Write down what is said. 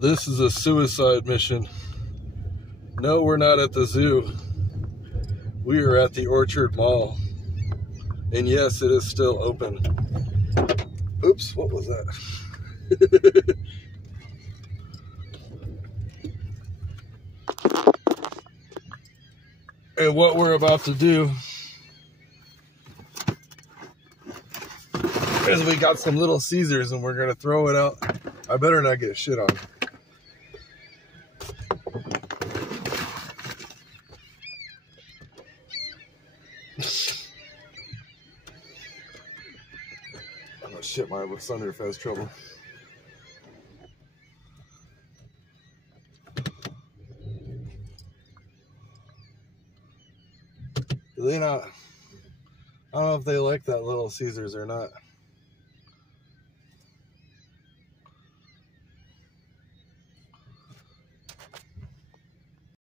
This is a suicide mission. No, we're not at the zoo. We are at the Orchard Mall. And yes, it is still open. Oops, what was that? And what we're about to do is we got some Little Caesars and we're going to throw it out. I better not get shit on. Oh shit, my sunroof has trouble. Do they not? I don't know if they like that Little Caesars or not.